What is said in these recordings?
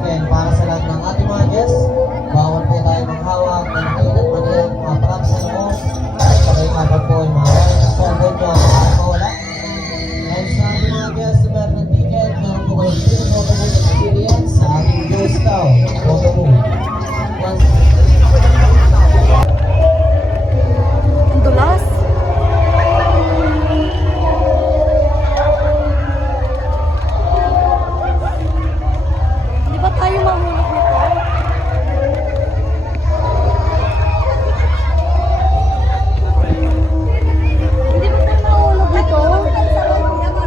And para sa lahat ng ating mga guests, bawal po tayo maghawak ng kain at maniyang mga props sa loob. At sabay kapag po ay mga rights po po nyo ang mawala. And sa ating mga guests na meron ng ticket, meron po kayo free photobooth experience sa ating Ghost Town photobooth. Ang dulas. Di ba tayo mahulog nito? Hindi ba tayo mahulog nito?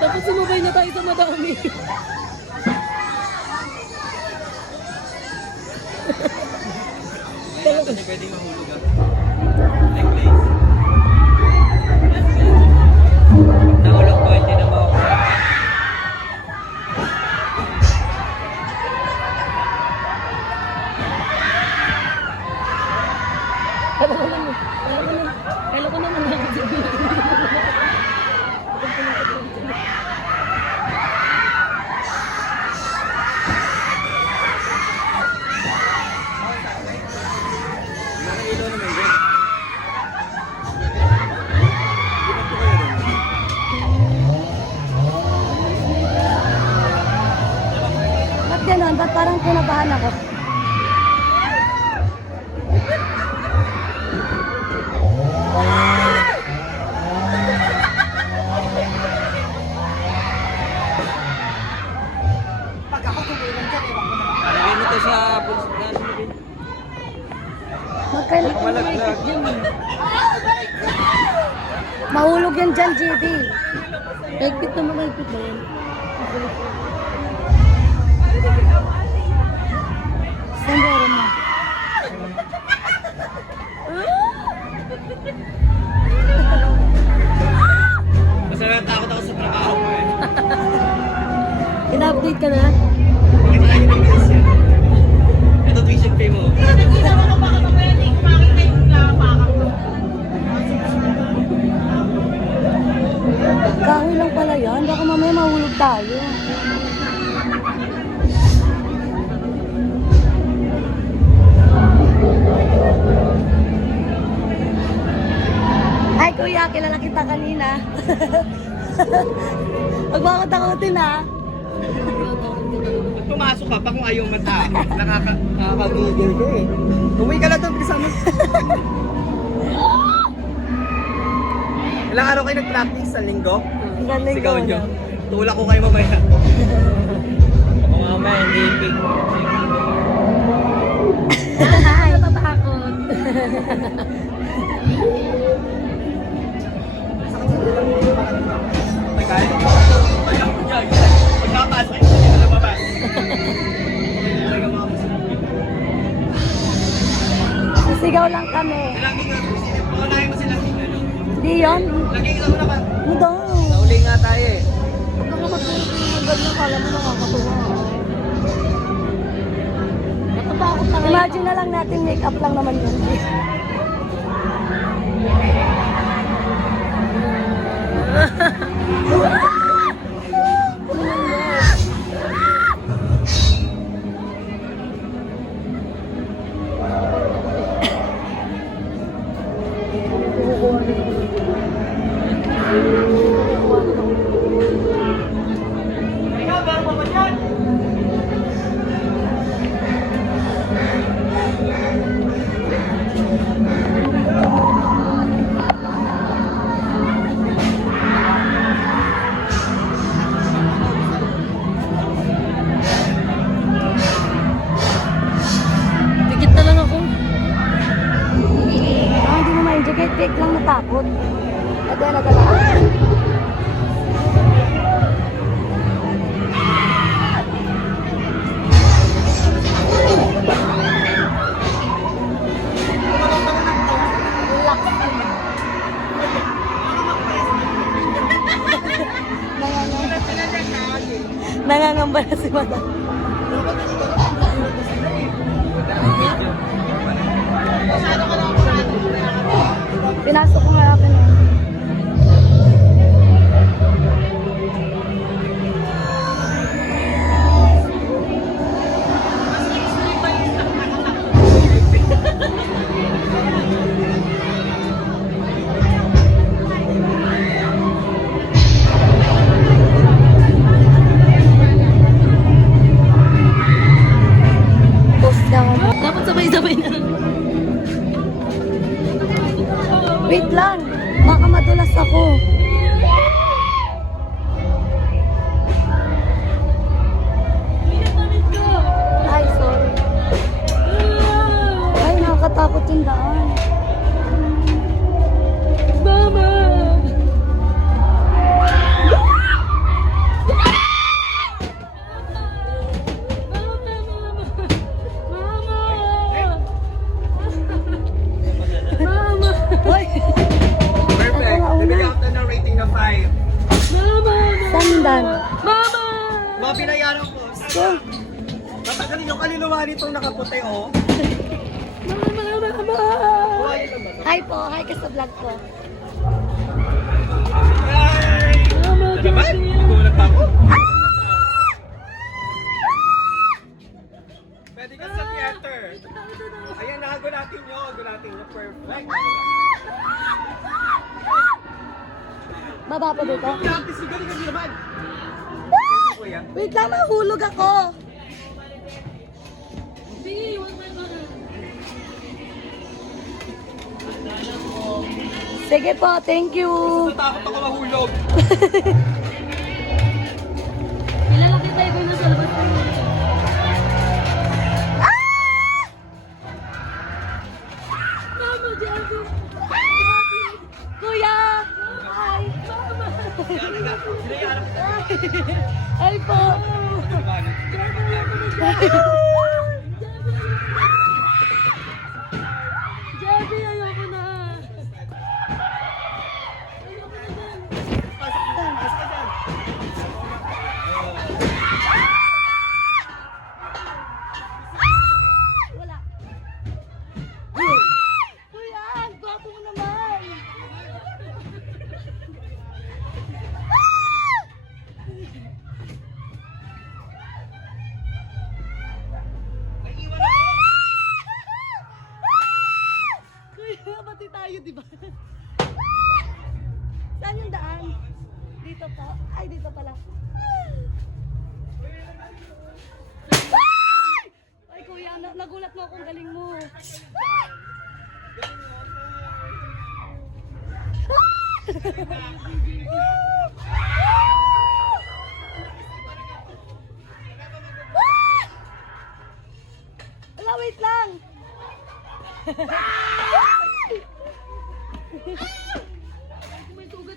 Tapos sumabay na tayo sa madami. Hindi pwedeng mahulog ah. Like place. Nahulog ko, hindi na makukuha. Kailan ko naman nakakasabili. Nakailaw naman din. Ba't gano'n? Ba't parang kinabahan ako? Lagay mo to sa pulse na ano. Magkailan ko Malaglag. mahulog yan dyan, JB. Higpit na mahigpit na yan. Saan meron mo? Masaya takot ako sa trabaho mo eh. In-update ka na? Bakit tayo ng bilis yan? Ito tuition pay mo. Kahoy lang pala yan. Baka mamaya mahulog tayo. Hi kuya, kilala kita kanina. Huwag mo ako takutin ha. Pag pumasok ka pa kung ayaw matake, nakakagigil ka eh. Umuwi ka lang doon, bilisan mo. Ilang araw kayo nag-practice sa linggo? Galing Sigaw ko. nyo. Tulak ko kayo mamaya. Ako mamaya, hindi ipig. Ay, natatakot. Pagkapasok kayo, hindi na lumabas. Sigaw lang kami. Laging nga, paunahin mo silang ano. Di yun? Laging isa na ba? Ano daw? Nauli nga tayo eh. Huwag kang matulog ng ganyan, kala mo nakakatuwa. Natatakot na. Imagine na lang natin, make-up lang naman yun. Dikit na lang ako. Hindi mo ma-enjoy. Kahit lang natakot. Nagala. Nangangamba na si Madam. Pinasok ko nga ako na. daan? Mama! Mga binayaran ko. Go! Tatagalin yung kaluluwa nitong nakaputi, oh. Mama! Buhayin lang ba ito? Hi po, hi ka sa vlog ko. Yay! Mama, Ano naman? Nagulat ako. Pwede ka sa theater. Ayan, nahagulatin nyo. Gulatin nyo. Perfect. Baba pa dito. Practice nyo. Galing nyo naman. Kuya. Wait lang, mahulog ako. Sige po, thank you. Natakot ako mahulog. Ilalaki tayo ko na sa labas. Mama, Javi. Kuya! Hi! Mama! Hi po! Javi, ayoko na. Wala. Kuya, ang gwapo mo naman. Kuya, pati tayo, di ba? Saan yung daan? Dito po? Ay, dito pala. Ay, kuya, nagulat mo akong galing mo. Wala, wait lang.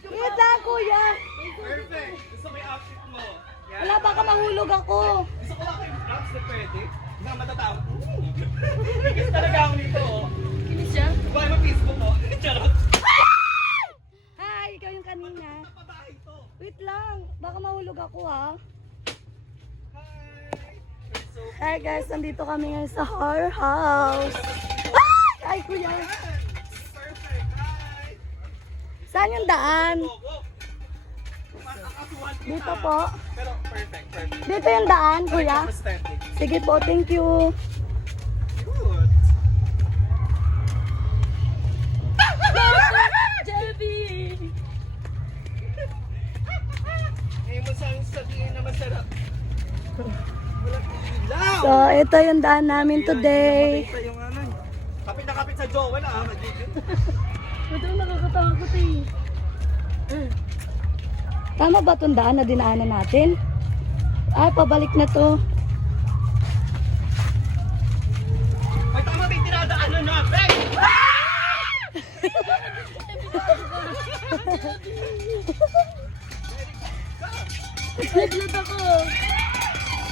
Wait lang, kuya. Perfect. Gusto ko yung outfit mo. Yan. Wala, baka mahulog ako. Gusto ko lang kayong vlogs na pwede. Hindi ka matatawag. Kiss talaga ako nito, oh. Kinis siya? Bahay mo Facebook mo. Charot. Hi, ikaw yung kanina. Pabahay to. Wait lang, baka mahulog ako ha. Hi. You're so Hi guys, nandito kami ngayon sa horror house. Ay, kuya. perfect. Hi. Saan yung daan? Go, go. Akasuhan kita. Dito po. Pero perfect, perfect. Dito yung daan, kuya. Aesthetic. Sige po, thank you. Good. Jelly! Ngayon mo saan sabihin na masarap. Walang ilaw. So, ito yung daan namin today. Namatay yung ano. Kapit na kapit sa jowa na, magiging. Ito nakakatakot eh. Tama ba itong daan na dinaanan natin? Ay, pabalik na to. May tama ba yung tinadaanan natin? Naglat ako.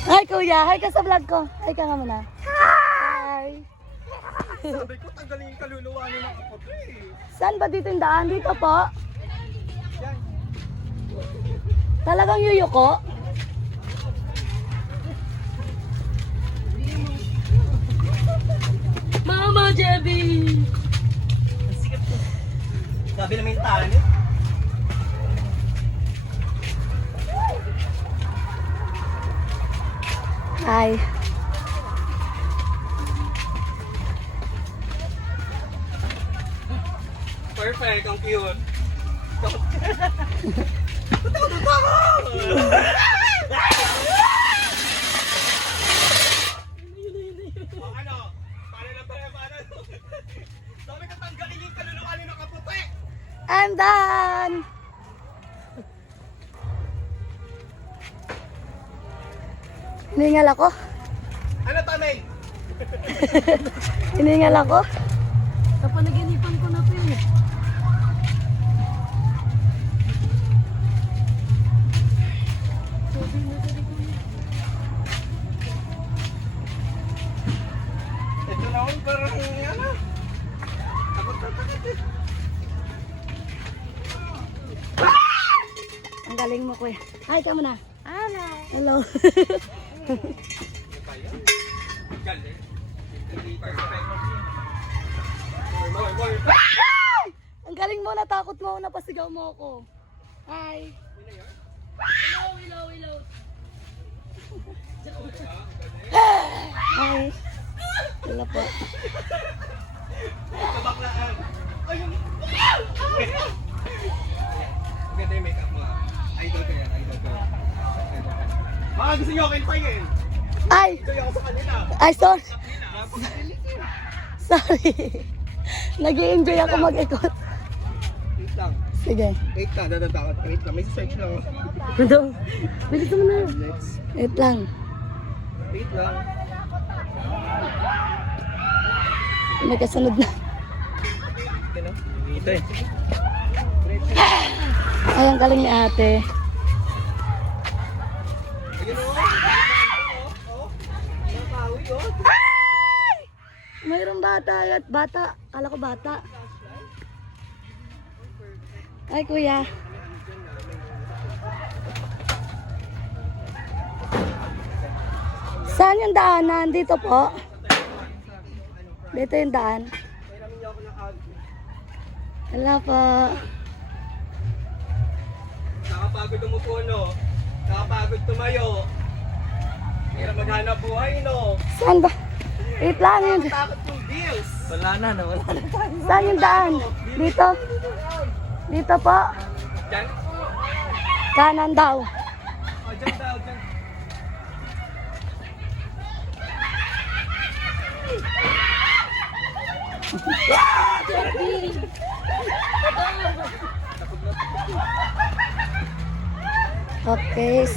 Hi kuya, hi ka sa vlog ko. Hi ka nga muna. Hi. Sabi ko, tanggalin yung kaluluwa nila ako. Saan ba dito yung daan? Dito po? Yan. Talagang yuyuko? Mama, Jebby! Sikip ko. Sabi naman yung tanit. Hi. Perfect, ang cute. O ano? Paano na ba? Paano? Sabi ka tanggalin yung kaluluwa nila kaputi. I'm done! Hiningal ako. Ano tamay? Hiningal ako. Kapanaginipan ko na to eh. Ito na ako parang ano? Takot. Ang Ang galing mo, kuya. Hi ka muna. Hello. Hello. Galing. Ang galing mo, natakot mo, napasigaw mo ako. Hi. Hello. Hi. Wala po. Kabaklaan. Ayun. Maganda yung make-up mo. Idol ko yan, idol ko. Baka gusto nyo akin pahingin. Ay! Kaya ako sa kanila. Ay, sorry. Napakalilis yun. Sorry. Nag-i-enjoy ako mag-ikot. Wait lang. Sige. Wait lang, dadatakot. Wait lang, may search lang. Ito. Bilis mo na. Let's. Wait lang. Wait lang. May kasunod na. Yan o. Ito eh. Ay, ang galing ni ate. Ayun o. Oh. Nakawi o. Ay! Mayroong bata. Bata. Kala ko bata. Ay, kuya. Saan yung daanan? Dito po? Dito yung daan. Wala po. Nakapagod umupo no. Nakapagod tumayo. Hirap maghanap buhay no. Saan ba? Wait lang yun. Takot yung bills. Wala na. Saan yung daan? Dito? Dito po? Diyan? Kanan daw. O, dyan daw, dyan. Okay.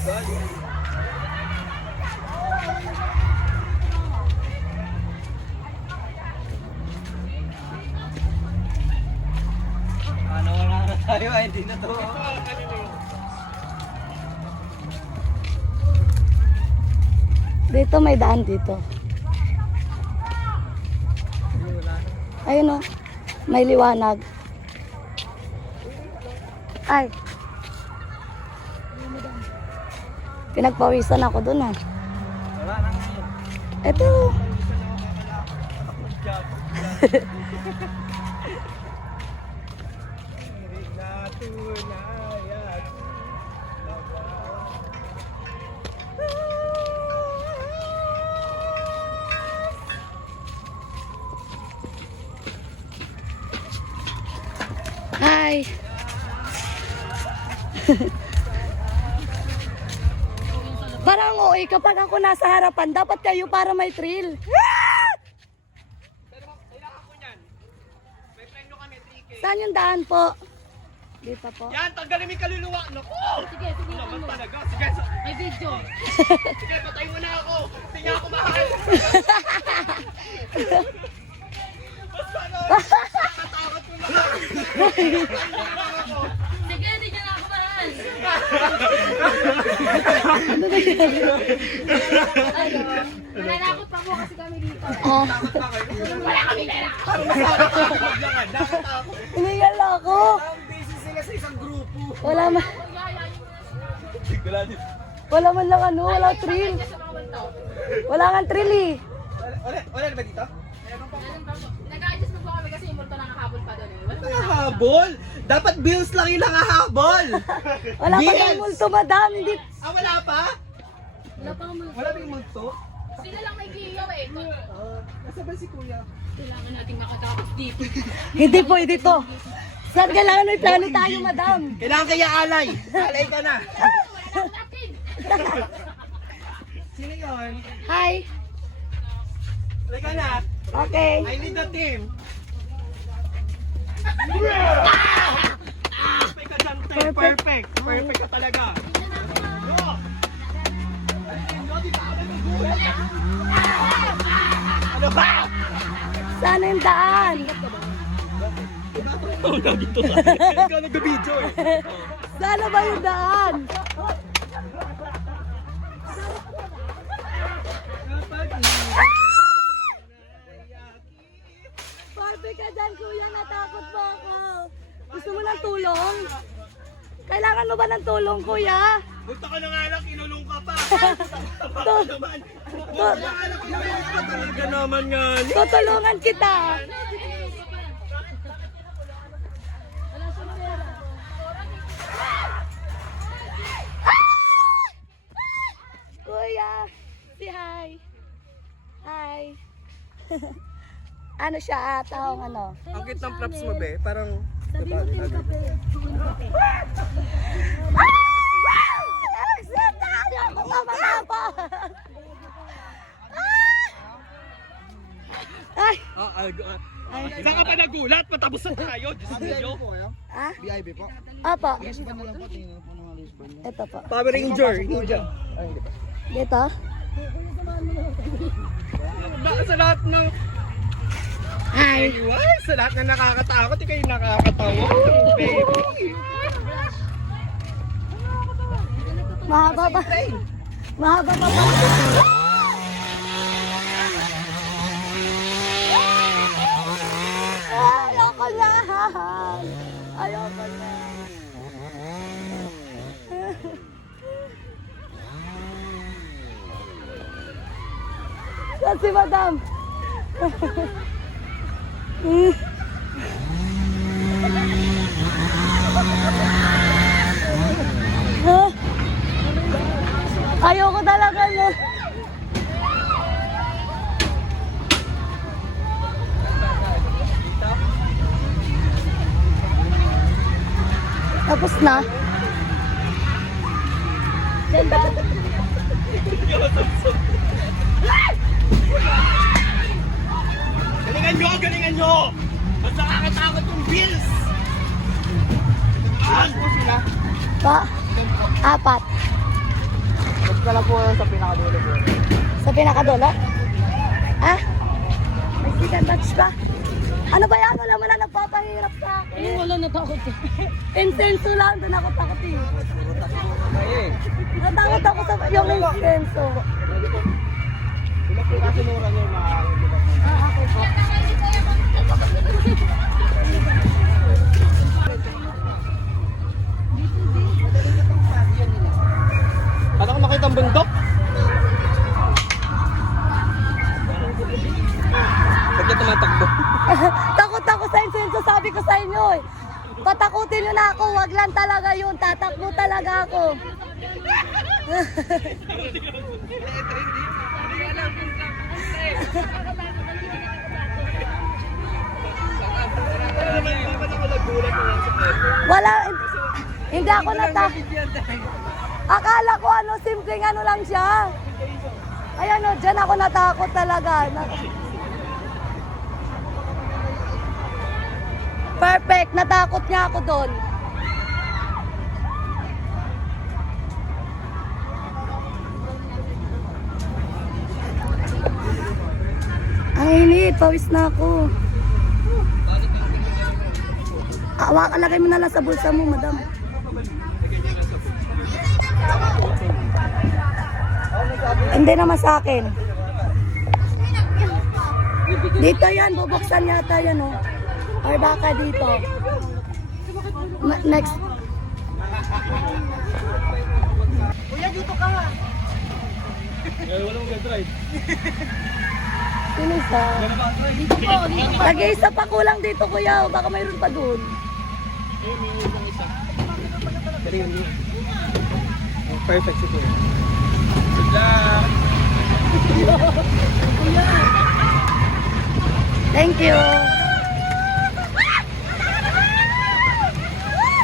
Ano wala na tayo ay hindi na to. Dito may daan dito. Ayun o. May liwanag. Ay. Pinagpawisan ako dun ah. Wala na ngayon. Ito. Hi. Parang OA kapag ako nasa harapan, dapat kayo para may thrill. Pero kailangan ko niyan. May premyo kami, 3K. Saan yung daan po? Dito po. Yan, tanggalin mo yung kaluluwa. Naku! Sige, sige. Naman talaga. Sige, May video. sige, patay mo na ako. Hindi niya ako mahal. Basta ano, nakatakot mo na. Sige, hindi niya na ako mahal. Mananakot pa po kasi kami dito. Oh, Takot na kayo. Wala kami na. Parang masakot ako maglakad. Nakatakot. inigal ako. Ang busy sila sa isang grupo. Wala man, Wala din. wala man lang ano, wala thrill. Wala nga thrill eh. Wala na ba dito? Nag-adjust na po kami kasi yung multo nakahabol pa doon. Wala Nakahabol? Dapat bills lang yung nakahabol. Wala pa Yes! kang multo, madam. Hindi. Ah, wala pa? Wala pa multo. Wala ba yung multo? Sila lang may giyaw eh. Nasa ba si kuya? Kailangan nating makatapos dito. Hindi po, dito. Saan kailangan may plano tayo, madam? Kailangan kaya alay. Alay ka na. Sino yun? Hi. Alay ka na. Okay. I need the team. Perfect ka dyan, te. Perfect. Perfect ka talaga. Go! Ano ba? Saan yung daan? Oh, dito ka. Ikaw nag-video eh. Saan na ba yung daan? Barbie ka dyan, kuya. Natakot mo ako. Gusto mo ng tulong? Kailangan mo ba ng tulong, kuya? Punta ka na nga lang, kinulong ka pa. Tu- naman. tu- Kinulong ka talaga naman nga. Tutulungan kita. Kuya, say hi. Hi. Ano siya, taong ano? Ang cute ng flaps mo, be. Parang... Sabi mo kape. Ako sa matapa. Ay! Saan ka pa nagulat? Patapos na tayo. Diyos mo Diyos. Ah? BIB po. Apo. Lisbon na lang po, tingnan po ng Lisbon. Ito po. Power Ranger. Ninja. Dito? Sa lahat ng... Hi. Anyway, sa lahat na nakakatakot, ikaw yung nakakatawa. Baby. Mahaba pa. Mahaba pa pa. Ayoko na. Ayoko na. Saan si madam? Ayoko talaga na. Tapos na. Ganda. Galingan nyo! Galingan nyo! Mas nakakatakot yung bills! Saan po sila? Pa. Apat. Mas pala po sa pinakadulo po. Sa pinakadulo? Ah? May second batch pa? Ano ba yan? Wala mo na nagpapahirap sa akin. Wala natakot eh. Insenso lang. Doon ako takot eh. Natakot ako sa yung insenso. Kasi mura nyo mga... Ah, ako po. Paano ko makita ang bundok? Ba't ka tumatakbo? Takot ako sa insenso. Sabi ko sa inyo eh. Patakutin nyo na ako. Wag lang talaga yun. Tatakbo talaga ako. Wala. Hindi ako natakot. Akala ko ano, simpleng ano lang siya. Ayan o, dyan ako natakot talaga. Perfect, natakot niya ako doon. Ang init, pawis na ako. Lagay mo na lang sa bulsa mo, madam. Hindi naman sa akin. Dito yan, bubuksan yata yan, oh. Or baka dito. Next. Kuya, dito ka nga. Walang mag-drive. Sino isa? Dito po, dito po. Tag-isa pa kulang dito, kuya. Baka mayroon pa doon. Perfect ito. Good luck! Thank you.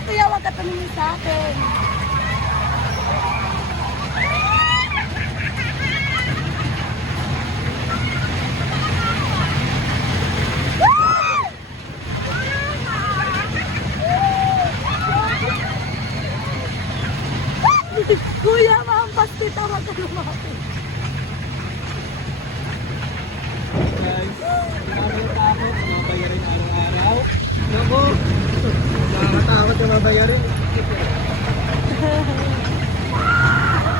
Kuya, wag ka tumingin sa akin. Kuya, mahampas kita. Wag ka lumapit. Guys, nakakatakot, mabayarin araw-araw. Naku, nakakatakot na mabayarin.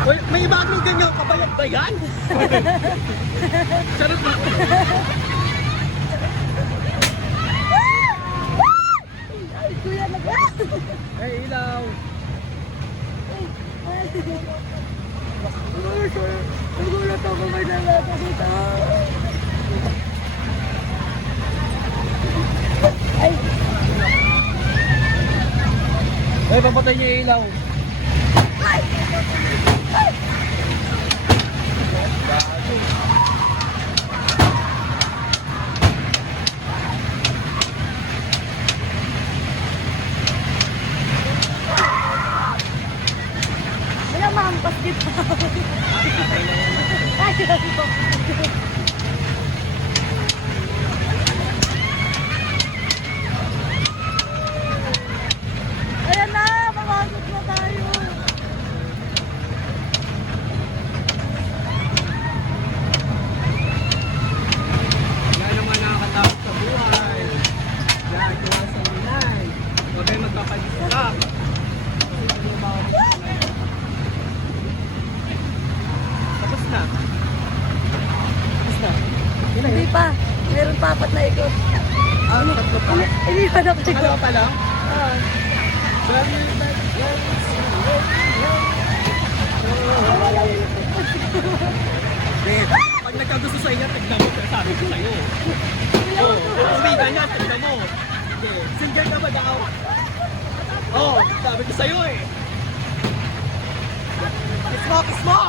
Uy, may iba akong ganyan, kabayad ba yan? Charot na. Ay, kuya, Ay, ilaw. Nagulat ako may nalata kita. Ay, Ay, papatay niyo yung ilaw. wala mahampas dito. Ay, ano? Ayan na, mamasok na tayo. Yan naman nakakatakot sa buhay. Yan, iwas sa ulan. Huwag kayo magpapadista. Tapos na. Tapos na. Hindi pa. Meron pa apat na ikot. Tatlo pa. Hindi pa Dalawa nakikot. pa lang? Ah. Pag nagkagusto sa inyo, tignan mo. Sabi ko sa'yo. Oo, kung may ganyan, tignan mo. Sige, single na ba daw? Oo, sabi ko sa'yo eh. Kiss mo, kiss mo!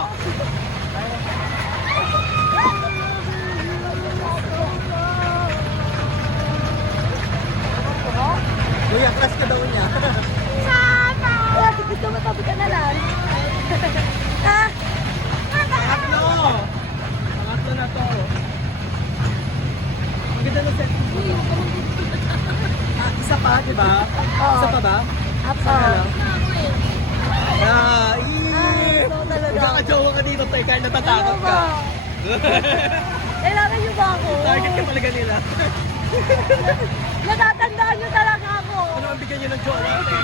Kuya, crush ka daw niya. Ah, gusto mo tabi ka na lang. Ah, Pangatlo! Pangatlo na to. Ang ganda ng set. Isa pa, di ba? Isa pa ba? Apo. So talaga. Magkakajowa ka dito, Tay, kahit natatakot Ano ka. ba? Kailangan niyo ba ako? Target ka talaga nila. Natatandaan niyo talaga ako. Ano ang bigyan niyo ng jowa, Tay?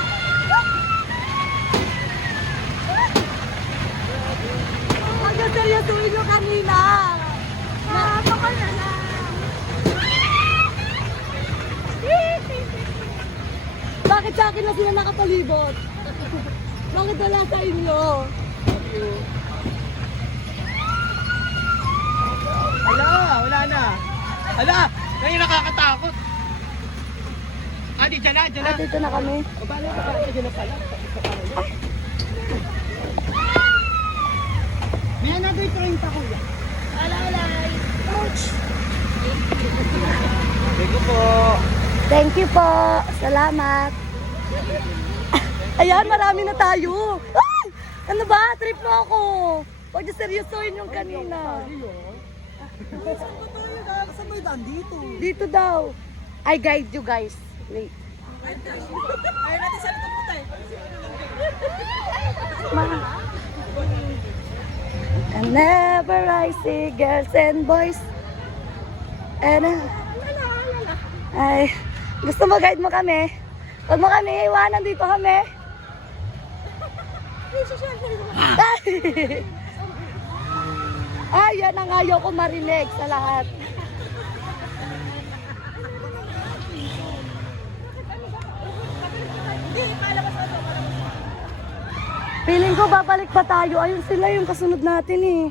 Ang seryosuhin niyo kanina. Nakapa ka na lang. Bakit sa akin na sila nakapalibot? Bakit wala sa inyo? Ala, wala na. Ala, yan yung nakakatakot. Ah, di dyan na, dyan na. At dito na kami. O, paano ka parang dyan na pala? May another 30 kuya. Alalay. Ouch. Thank you po. Thank you po. Salamat. Ayan, marami na tayo. Ay! Ano ba? Trip mo ako. Huwag niyo seryosohin yung kanina. Saan mo yung dito? Dito daw. I guide you guys. Wait. Ay, natin saan ito po tayo? Whenever I see girls and boys. And ay, gusto mo guide mo kami? Huwag mo kami iwanan, dito kami. Ay, yan ang ayaw ko marinig sa lahat. Feeling ko babalik pa tayo. Ayun sila yung kasunod natin eh.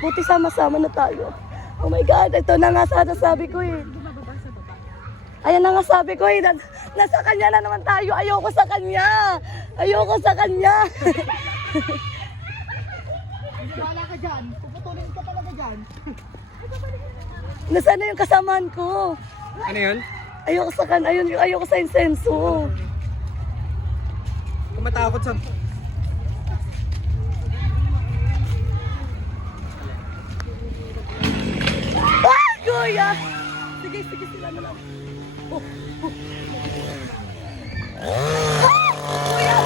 Buti sama-sama na tayo. Oh my God, ito na nga sana sabi ko eh. Ayan na nga sabi ko eh. Nasa kanya na naman tayo. Ayoko sa kanya. Ayoko sa kanya. Wala ka dyan. Puputulin ka talaga dyan. Nasaan na yung kasamaan ko? Ano yun? Ayoko sa kanya. Ayoko sa insenso. Kung matakot sa... Ah, kuya! Sige, sige sila na lang. Oh, oh. Ah, kuya!